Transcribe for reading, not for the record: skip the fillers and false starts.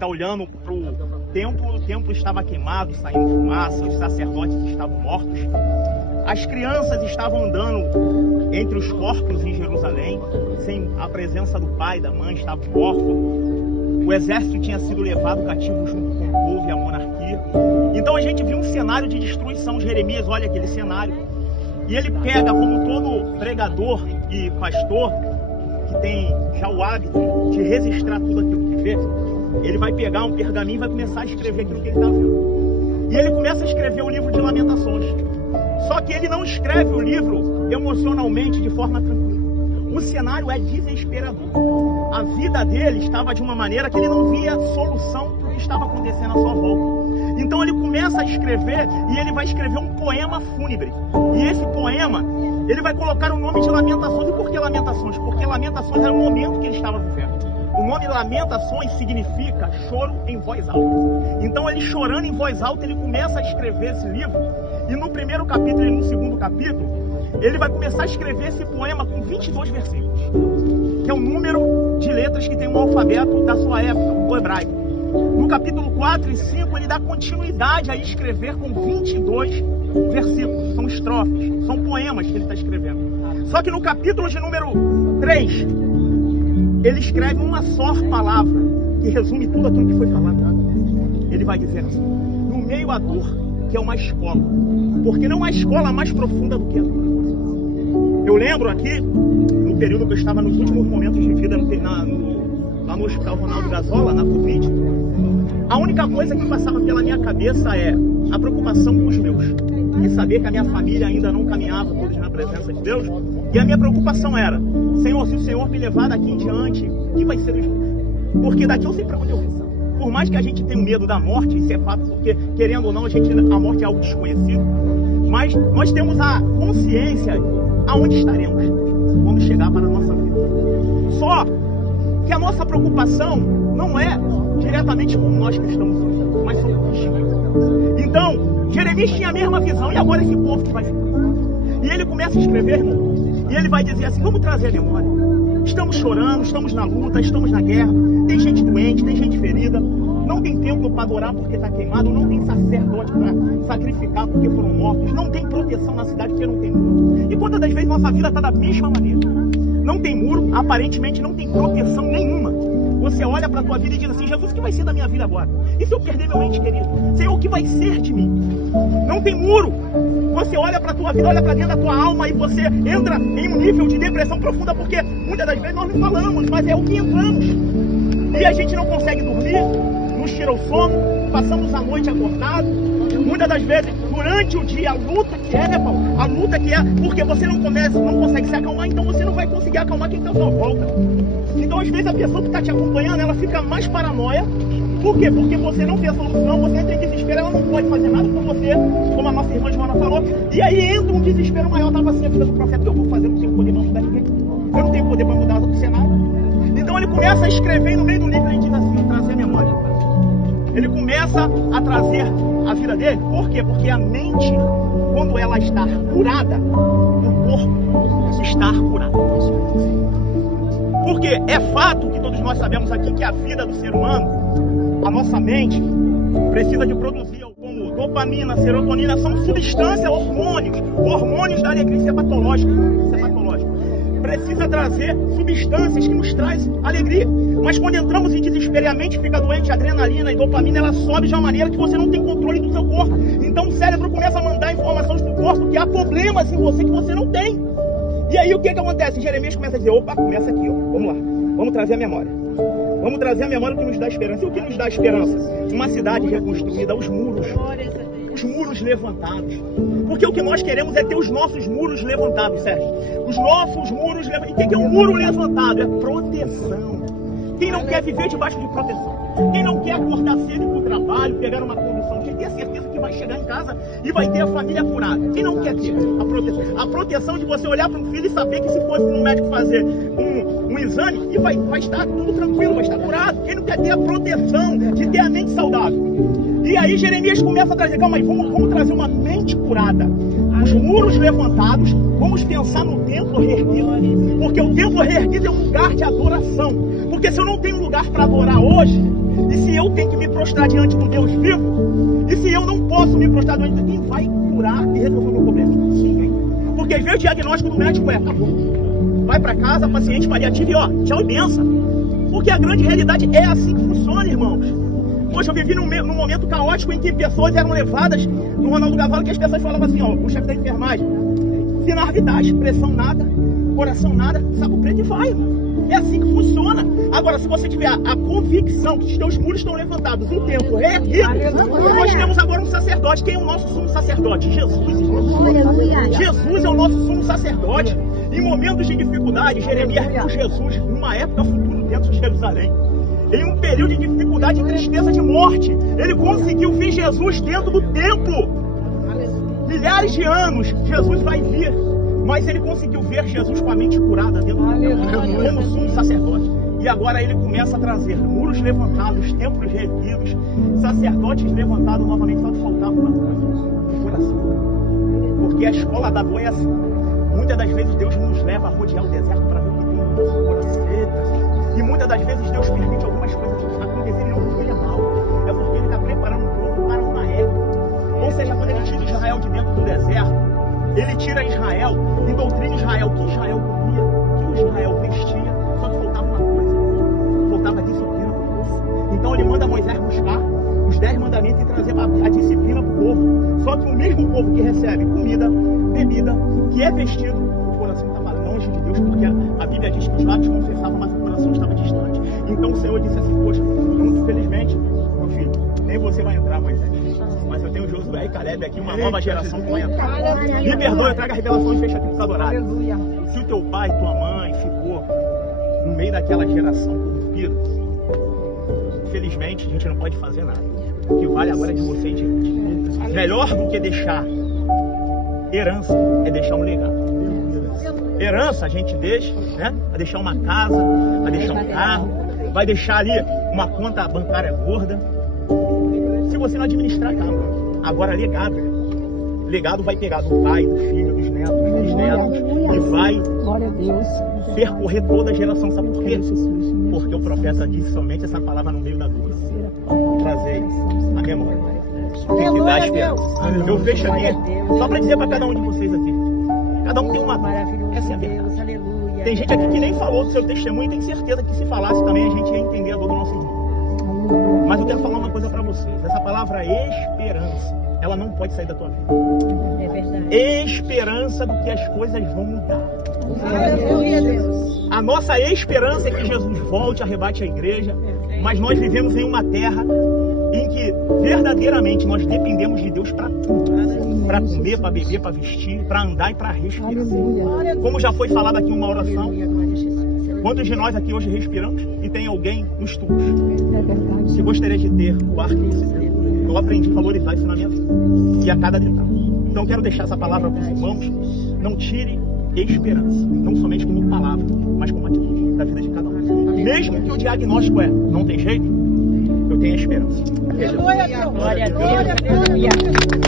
está olhando para o templo estava queimado, saindo fumaça, os sacerdotes estavam mortos, as crianças estavam andando entre os corpos em Jerusalém, sem a presença do pai, da mãe, estavam órfãos, o exército tinha sido levado cativo junto com o povo e a monarquia. Então a gente viu um cenário de destruição. Jeremias olha aquele cenário e ele pega, como todo pregador e pastor que tem já o hábito de registrar tudo aquilo que vê, ele vai pegar um pergaminho e vai começar a escrever aquilo que ele está vendo. E ele começa a escrever o livro de Lamentações. Só que ele não escreve o livro emocionalmente, de forma tranquila. O cenário é desesperador. A vida dele estava de uma maneira que ele não via solução para o que estava acontecendo à sua volta. Então ele começa a escrever e ele vai escrever um poema fúnebre. E esse poema, ele vai colocar o nome de Lamentações. E por que Lamentações? Porque Lamentações era o momento que ele estava vivendo. O nome Lamentações significa choro em voz alta. Então ele chorando em voz alta, ele começa a escrever esse livro. E no primeiro capítulo e no segundo capítulo, ele vai começar a escrever esse poema com 22 versículos, que é o número de letras que tem o alfabeto da sua época, o hebraico. No capítulo 4 e 5, ele dá continuidade a escrever com 22 versículos. São estrofes, são poemas que ele está escrevendo. Só que no capítulo de número 3, ele escreve uma só palavra que resume tudo aquilo que foi falado. Ele vai dizer assim: no meio à dor, que é uma escola, porque não há escola mais profunda do que a dor. Eu lembro aqui, no período que eu estava nos últimos momentos de vida lá no Hospital Ronaldo Gazola, na Covid, a única coisa que passava pela minha cabeça é a preocupação com os meus, e saber que a minha família ainda não caminhava todos na presença de Deus. E a minha preocupação era: Senhor, se o Senhor me levar daqui em diante, o que vai ser dos meus? Porque daqui eu sei para onde eu vou. Por mais que a gente tenha medo da morte, isso é fato, porque querendo ou não, a morte é algo desconhecido, mas nós temos a consciência aonde estaremos quando chegar para a nossa vida. Só que a nossa preocupação não é diretamente com nós que estamos vivendo, mas são com Cristo. Então, Jeremias tinha a mesma visão, e agora esse povo que vai ficar. E ele começa a escrever, irmão, e ele vai dizer assim: vamos trazer a memória. Estamos chorando, estamos na luta, estamos na guerra, tem gente doente, tem gente ferida, não tem templo para adorar porque está queimado, não tem sacerdote para sacrificar porque foram mortos, não tem proteção na cidade porque não tem muro. E quantas das vezes nossa vida está da mesma maneira? Não tem muro, aparentemente não tem proteção nenhuma. Você olha para a tua vida e diz assim: Jesus, o que vai ser da minha vida agora? E se eu perder meu ente querido? Senhor, o que vai ser de mim? Não tem muro. Você olha para a tua vida, olha para dentro da tua alma e você entra em um nível de depressão profunda, porque muitas das vezes nós não falamos, mas é o que entramos. E a gente não consegue dormir, nos tira o sono, passamos a noite acordados. Muitas das vezes, durante o dia, a luta que é, né, Paulo? A luta que é, porque você não consegue se acalmar, então você não vai conseguir acalmar quem está à sua volta. Então, às vezes, a pessoa que está te acompanhando, ela fica mais paranoia. Por quê? Porque você não vê a solução, você entra em desespero, ela não pode fazer nada por você, como a nossa irmã Joana falou. E aí entra um desespero maior. Estava assim a vida do profeta: que eu vou fazer? Eu não tenho poder para mudar ninguém. Eu não tenho poder para mudar o cenário. Então ele começa a escrever, e no meio do livro ele diz assim: trazer a memória. Ele começa a trazer a vida dele. Por quê? Porque a mente, quando ela está curada, o corpo está curado. Porque é fato que todos nós sabemos aqui que a vida do ser humano, a nossa mente, precisa de produzir como dopamina, serotonina, são substâncias, hormônios da alegria. Isso é patológico. Precisa trazer substâncias que nos trazem alegria. Mas quando entramos em desespero e a mente fica doente, a adrenalina e dopamina, ela sobe de uma maneira que você não tem controle do seu corpo. Então o cérebro começa a mandar informações para o corpo que há problemas em você que você não tem. E aí o que acontece? Jeremias começa a dizer: opa, começa aqui, ó. Vamos lá, vamos trazer a memória. Vamos trazer a memória que nos dá esperança. E o que nos dá esperança? Uma cidade reconstruída, os muros levantados. Porque o que nós queremos é ter os nossos muros levantados, Sérgio. Os nossos muros levantados. E o que é um muro levantado? É proteção. Quem não quer viver debaixo de proteção? Quem não quer acordar cedo para o trabalho, pegar uma condução, quem tem a certeza que vai chegar em casa e vai ter a família curada? Quem não quer ter a proteção? A proteção de você olhar para um filho e saber que se fosse um médico fazer um exame, e vai estar tudo tranquilo, vai estar curado. Quem não quer ter a proteção de ter a mente saudável? E aí Jeremias começa a trazer: calma aí, vamos trazer uma mente curada. Os muros levantados, vamos pensar no templo reerguido. Porque o templo reerguido é um lugar de adoração. Porque se eu não tenho lugar para adorar hoje, e se eu prostrar diante do Deus vivo? E se eu não posso me prostrar diante de quem vai curar e resolver o meu problema? Ninguém. Porque às vezes o diagnóstico do médico é: acabou. Vai para casa, paciente paliativo e ó, tchau e benção. Porque a grande realidade é assim que funciona, irmãos. Hoje eu vivi num momento caótico em que pessoas eram levadas no Ronaldo Gavala, que as pessoas falavam assim, ó, o chefe da enfermagem, sinal vitais, pressão nada, coração nada, saco preto e vai, irmão. É assim que funciona. Agora, se você tiver a convicção que os teus muros estão levantados em tempo requerido, nós temos agora um sacerdote. Quem é o nosso sumo sacerdote? Jesus. Jesus é o nosso sumo sacerdote. Em momentos de dificuldade, Jeremias viu Jesus numa época futura dentro de Jerusalém. Em um período de dificuldade e tristeza de morte, ele conseguiu ver Jesus dentro do templo. Milhares de anos, Jesus vai vir. Mas ele conseguiu ver Jesus com a mente curada dentro do templo, como sumo sacerdote. E agora ele começa a trazer muros levantados, templos reerguidos, sacerdotes levantados novamente, só que faltava uma coisa: o coração. Porque a escola da dor é assim. Muitas das vezes Deus nos leva a rodear o deserto para ver o que tem no nosso coração. E muitas das vezes Deus permite algumas coisas acontecerem, não porque ele é mau, é porque ele está preparando o povo para uma época. Ou seja, quando ele tira Israel de dentro do deserto, ele tira Israel e doutrina Israel, que Israel comia, que Israel vestia, só que faltava uma coisa: faltava disciplina para o povo. Então ele manda Moisés buscar os 10 mandamentos e trazer a disciplina para o povo. Só que o mesmo povo que recebe comida, bebida, que é vestido, o coração estava longe de Deus, porque a Bíblia diz que os lábios confessavam, mas o coração estava distante. Então o Senhor disse assim: poxa, infelizmente, meu filho, nem você vai entrar, Moisés, mas eu tenho Josué e Caleb aqui, uma nova geração que vai entrar. Me perdoe, eu trago a revelação e fecho aqui para os adorados. Se o teu pai, tua mãe ficou no meio daquela geração corrompida, infelizmente a gente não pode fazer nada. O que vale agora é de você e de gente. Melhor do que deixar herança é deixar um legado. Herança a gente deixa, né? Vai deixar uma casa, vai deixar um carro, vai deixar ali uma conta bancária gorda. Se você não administrar, tá, mano. Agora legado. Legado vai pegar do pai, do filho, dos netos, dos bisnetos e vai percorrer toda a geração. Sabe por quê? Porque o profeta disse somente essa palavra no meio da dor: trazei a memória. Tem que dar a esperança. Eu fecho aqui só para dizer para cada um de vocês aqui: cada um tem uma dor. Essa é a verdade. Tem gente aqui que nem falou do seu testemunho e tem certeza que se falasse também a gente ia entender a dor do nosso irmão. Mas eu quero falar uma coisa para vocês: essa palavra esperança, ela não pode sair da tua vida. É verdade. Esperança do que as coisas vão mudar. A nossa esperança é que Jesus volte, arrebate a igreja, mas nós vivemos em uma terra em que verdadeiramente nós dependemos de Deus para tudo. Para comer, para beber, para vestir, para andar e para respirar. Como já foi falado aqui em uma oração, quantos de nós aqui hoje respiramos e tem alguém nos tubos que gostaria de ter o ar que você tem? Eu aprendi a valorizar isso na minha vida e a cada detalhe. Então eu quero deixar essa palavra para os irmãos: não tire esperança, não somente como palavra, mas como atitude da vida de cada um. Mesmo que o diagnóstico é não tem jeito, eu tenho a esperança. Glória a Deus.